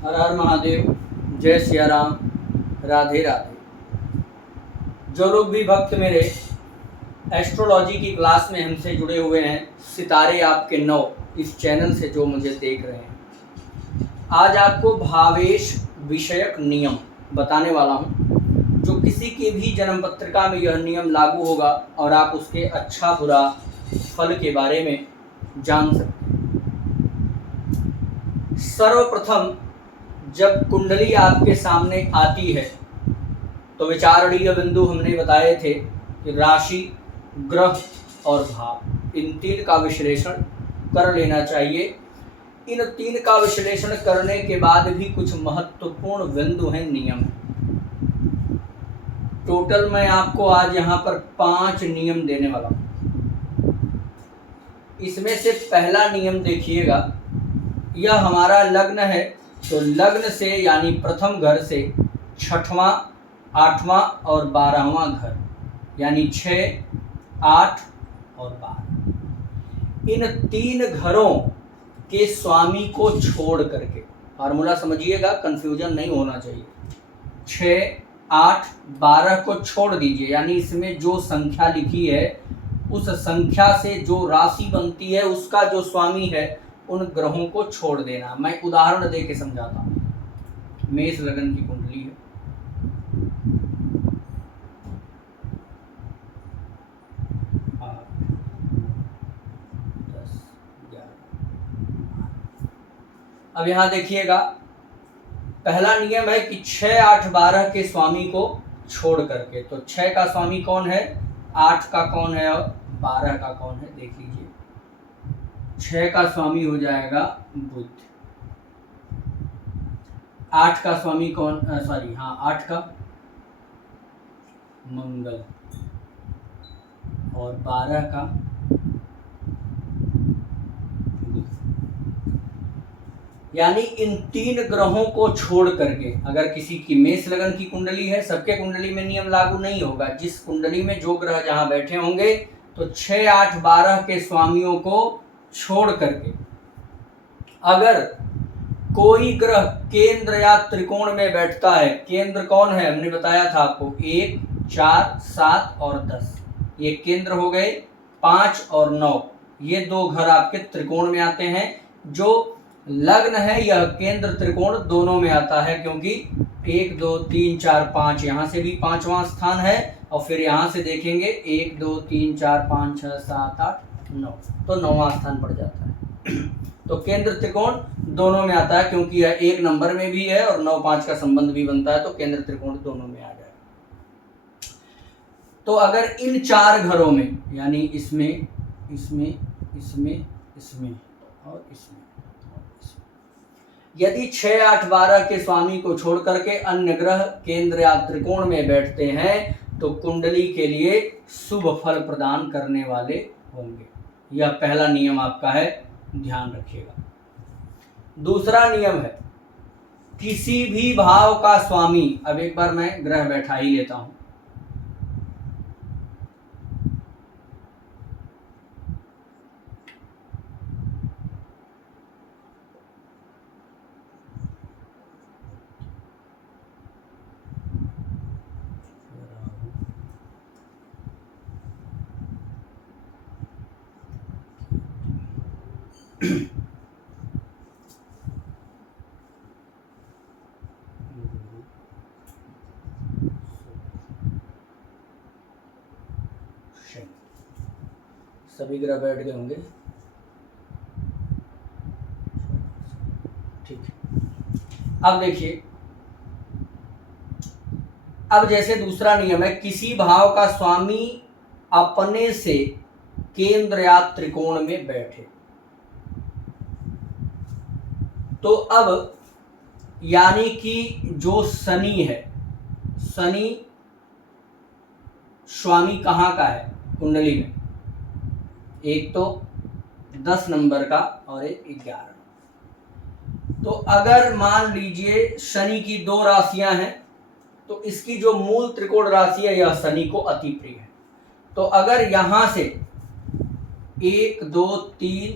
हर हर महादेव, जय सिया राम, राधे राधे। जो लोग भी भक्त मेरे एस्ट्रोलॉजी की क्लास में हमसे जुड़े हुए हैं, सितारे आपके 9 इस चैनल से जो मुझे देख रहे हैं, आज आपको भावेश विषयक नियम बताने वाला हूं, जो किसी के भी जन्म पत्रिका में यह नियम लागू होगा और आप उसके अच्छा बुरा फल के बारे में जान सकते हैं। सर्वप्रथम जब कुंडली आपके सामने आती है तो विचारणीय बिंदु हमने बताए थे कि राशि, ग्रह और भाव, इन 3 का विश्लेषण कर लेना चाहिए। इन 3 का विश्लेषण करने के बाद भी कुछ महत्वपूर्ण बिंदु हैं, नियम हैं। टोटल मैं आपको आज यहाँ पर 5 नियम देने वाला हूँ। इसमें से पहला नियम देखिएगा, यह हमारा लग्न है तो लग्न से यानी प्रथम घर से 6वां, 8वां और 12वां घर यानी 6, 8 और 12, इन 3 घरों के स्वामी को छोड़ करके, फार्मूला समझिएगा, कंफ्यूजन नहीं होना चाहिए। 6, 8, 12 को छोड़ दीजिए, यानी इसमें जो संख्या लिखी है उस संख्या से जो राशि बनती है उसका जो स्वामी है उन ग्रहों को छोड़ देना। मैं उदाहरण दे के समझाता हूँ। मेष लगन की कुंडली है, अब यहाँ देखिएगा, पहला नियम है कि 6, 8, 12 के स्वामी को छोड़ करके, तो 6 का स्वामी कौन है, 8 का कौन है और 12 का कौन है, देख लीजिए। 6 का स्वामी हो जाएगा बुध, 8 का स्वामी कौन, 8 का मंगल और 12 का बुध। यानी इन 3 ग्रहों को छोड़ करके, अगर किसी की मेष लगन की कुंडली है, सबके कुंडली में नियम लागू नहीं होगा, जिस कुंडली में जो ग्रह जहां बैठे होंगे, तो 6, 8, 12 के स्वामियों को छोड़ करके अगर कोई ग्रह केंद्र या त्रिकोण में बैठता है, केंद्र कौन है हमने बताया था आपको, 1, 4, 7 और 10, ये केंद्र हो गए। 5 और 9 ये 2 घर आपके त्रिकोण में आते हैं। जो लग्न है यह केंद्र त्रिकोण दोनों में आता है, क्योंकि 1, 2, 3, 4, 5 यहाँ से भी 5वां स्थान है और फिर यहाँ से देखेंगे 1, 2, 3, 4, 5, 6, 7, 8, 9, तो 9वां स्थान पड़ जाता है। तो केंद्र त्रिकोण दोनों में आता है, क्योंकि यह 1 नंबर में भी है और 9, 5 का संबंध भी बनता है, तो केंद्र त्रिकोण दोनों में आ जाएगा। तो अगर इन 4 घरों में, यानी इसमें, इसमें, इसमें, इसमें और इसमें, यदि 6, 8, 12 के स्वामी को छोड़ करके अन्य ग्रह केंद्र या त्रिकोण में बैठते हैं तो कुंडली के लिए शुभ फल प्रदान करने वाले होंगे। यह पहला नियम आपका है, ध्यान रखिएगा। दूसरा नियम है, किसी भी भाव का स्वामी, अब एक बार मैं ग्रह बैठा ही लेता हूं, सभी ग्रह बैठ गए होंगे, ठीक है। अब देखिए, अब जैसे दूसरा नियम है, किसी भाव का स्वामी अपने से केंद्र या त्रिकोण में बैठे, तो अब यानी कि जो शनि है, शनि स्वामी कहाँ का है कुंडली में, एक तो 10 नंबर का और एक 11। तो अगर मान लीजिए शनि की 2 राशियां हैं, तो इसकी जो मूल त्रिकोण राशि है यह शनि को अति प्रिय है। तो अगर यहां से 1 2 3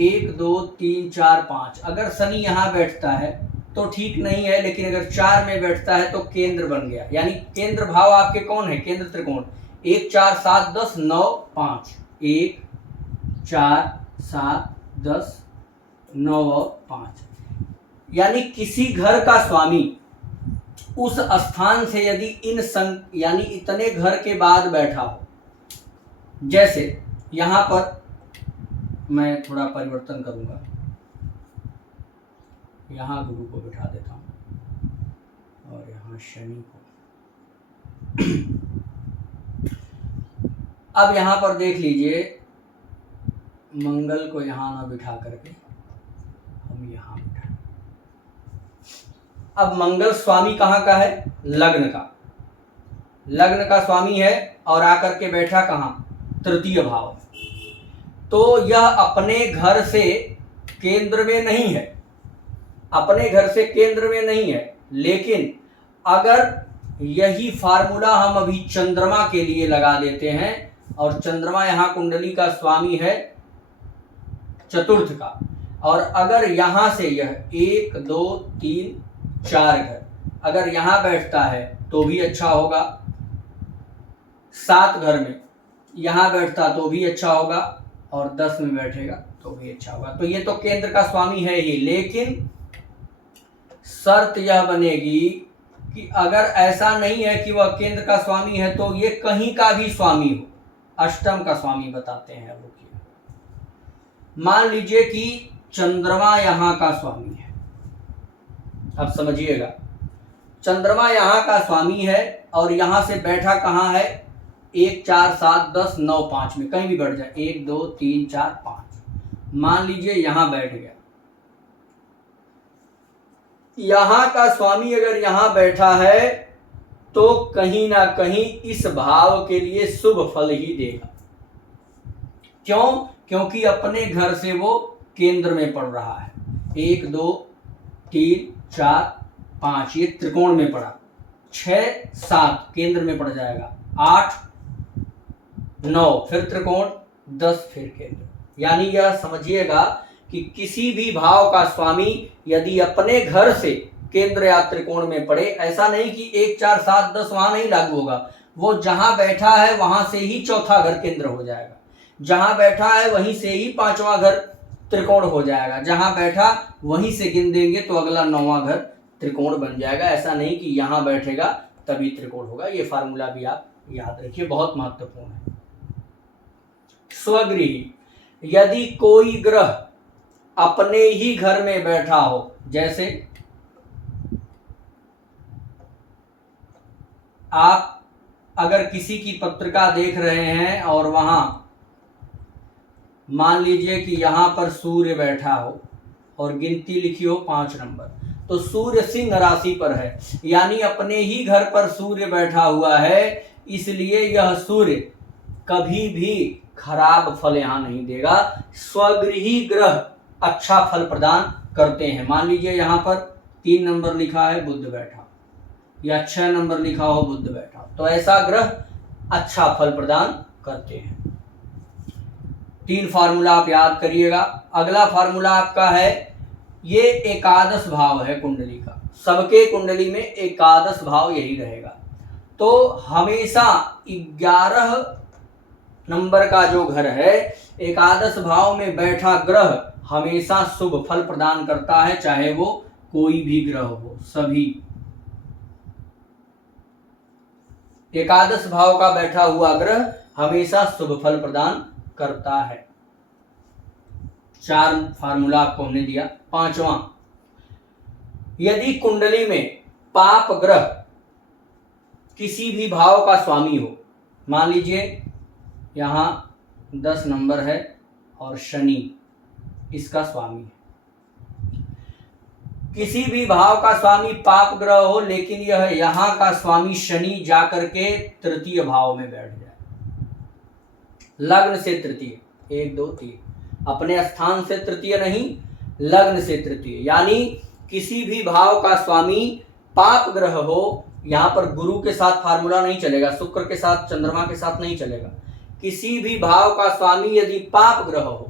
1 2 3 4 5 अगर शनि यहाँ बैठता है तो ठीक नहीं है, लेकिन अगर 4 में बैठता है तो केंद्र बन गया। यानी केंद्र भाव आपके कौन है? केंद्र त्रिकोण 1 4 7 10 9 5, 1 4 7 10 9 और 5। यानी किसी घर का स्वामी उस स्थान से यदि यानी इतने घर के बाद बैठा हो, जैसे यहां पर मैं थोड़ा परिवर्तन करूंगा, यहाँ गुरु को बिठा देता हूँ और यहाँ शनि को। अब यहाँ पर देख लीजिए, मंगल को यहाँ ना बिठा करके हम यहाँ बिठाएं। अब मंगल स्वामी कहाँ का है? लग्न का। लग्न का स्वामी है और आकर के बैठा कहाँ? तृतीय भाव। तो यह अपने घर से केंद्र में नहीं है, अपने घर से केंद्र में नहीं है, लेकिन अगर यही फार्मूला हम अभी चंद्रमा के लिए लगा देते हैं, और चंद्रमा यहाँ कुंडली का स्वामी है चतुर्थ का, और अगर यहां से यह 1 2 3 4 घर अगर यहां बैठता है तो भी अच्छा होगा, 7 घर में यहां बैठता तो भी अच्छा होगा, और 10 में बैठेगा तो भी अच्छा होगा। तो ये तो केंद्र का स्वामी है ही, लेकिन शर्त यह बनेगी कि अगर ऐसा नहीं है कि वह केंद्र का स्वामी है तो ये कहीं का भी स्वामी हो, अष्टम का स्वामी बताते हैं। वो मान लीजिए कि चंद्रमा यहां का स्वामी है। अब समझिएगा, चंद्रमा यहां का स्वामी है और यहां से बैठा कहां है? 1 4 7 10 9 5 में, कहीं भी बैठ जाए, 1 2 3 4 5। मान लीजिए यहां बैठ गया, यहां का स्वामी अगर यहां बैठा है तो कहीं ना कहीं इस भाव के लिए शुभ फल ही देगा। क्यों? क्योंकि अपने घर से वो केंद्र में पड़ रहा है। 1 2 3 4 5 ये त्रिकोण में पड़ा, 6 7 केंद्र में पड़ जाएगा, 8 9 फिर त्रिकोण, 10 फिर केंद्र। यानी यह समझिएगा कि किसी भी भाव का स्वामी यदि अपने घर से केंद्र या त्रिकोण में पड़े, ऐसा नहीं कि 1 4 7 10 वहां नहीं लागू होगा, वो जहां बैठा है वहां से ही चौथा घर केंद्र हो जाएगा, जहां बैठा है वहीं से ही 5वां घर त्रिकोण हो जाएगा, जहां बैठा वहीं से गिन देंगे तो अगला 9वां घर त्रिकोण बन जाएगा। ऐसा नहीं कि यहां बैठेगा तभी त्रिकोण होगा। ये फार्मूला भी आप याद रखिए, बहुत महत्वपूर्ण है। स्वगृही, यदि कोई ग्रह अपने ही घर में बैठा हो, जैसे आप अगर किसी की पत्रिका देख रहे हैं और वहां मान लीजिए कि यहां पर सूर्य बैठा हो और गिनती लिखी हो 5 नंबर, तो सूर्य सिंह राशि पर है, यानी अपने ही घर पर सूर्य बैठा हुआ है, इसलिए यह सूर्य कभी भी खराब फल यहां नहीं देगा। स्वगृही ग्रह अच्छा फल प्रदान करते हैं। मान लीजिए यहां पर 3 नंबर लिखा है बुध बैठा, या 6 नंबर लिखा हो बुध बैठा, तो ऐसा ग्रह अच्छा फल प्रदान करते हैं। 3 फार्मूला आप याद करिएगा। अगला फार्मूला आपका है, ये एकादश भाव है कुंडली का, सबके कुंडली में एकादश भाव यही रहेगा। तो हमेशा 11 नंबर का जो घर है, एकादश भाव में बैठा ग्रह हमेशा शुभ फल प्रदान करता है, चाहे वो कोई भी ग्रह हो। सभी एकादश भाव का बैठा हुआ ग्रह हमेशा शुभ फल प्रदान करता है। 4 फार्मूला आपको हमने दिया। 5वां, यदि कुंडली में पाप ग्रह किसी भी भाव का स्वामी हो, मान लीजिए यहां 10 नंबर है और शनि इसका स्वामी है, किसी भी भाव का स्वामी पाप ग्रह हो, लेकिन यह यहां का स्वामी शनि जाकर के तृतीय भाव में बैठ जाए, लग्न से तृतीय, 1 2 3, अपने स्थान से तृतीय नहीं, लग्न से तृतीय, यानी किसी भी भाव का स्वामी पाप ग्रह हो। यहां पर गुरु के साथ फार्मूला नहीं चलेगा, शुक्र के साथ, चंद्रमा के साथ नहीं चलेगा। किसी भी भाव का स्वामी यदि पाप ग्रह हो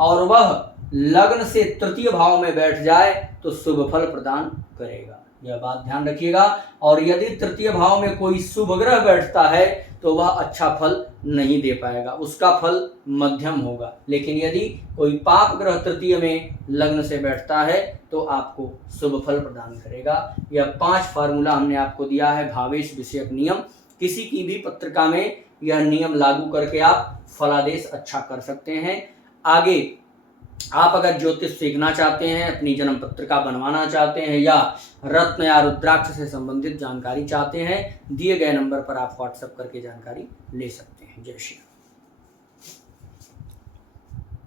और वह लग्न से तृतीय भाव में बैठ जाए तो शुभ फल प्रदान करेगा, यह बात ध्यान रखिएगा। और यदि तृतीय भाव में कोई शुभ ग्रह बैठता है तो वह अच्छा फल नहीं दे पाएगा, उसका फल मध्यम होगा। लेकिन यदि कोई पाप ग्रह तृतीय में लग्न से बैठता है तो आपको शुभ फल प्रदान करेगा। यह 5 फार्मूला हमने आपको दिया है भावेश विषयक नियम। किसी की भी पत्रिका में यह नियम लागू करके आप फलादेश अच्छा कर सकते हैं। आगे आप अगर ज्योतिष सीखना चाहते हैं, अपनी जन्म पत्रिका बनवाना चाहते हैं या रत्न या रुद्राक्ष से संबंधित जानकारी चाहते हैं, दिए गए नंबर पर आप व्हाट्सएप करके जानकारी ले सकते हैं। जय श्री राम।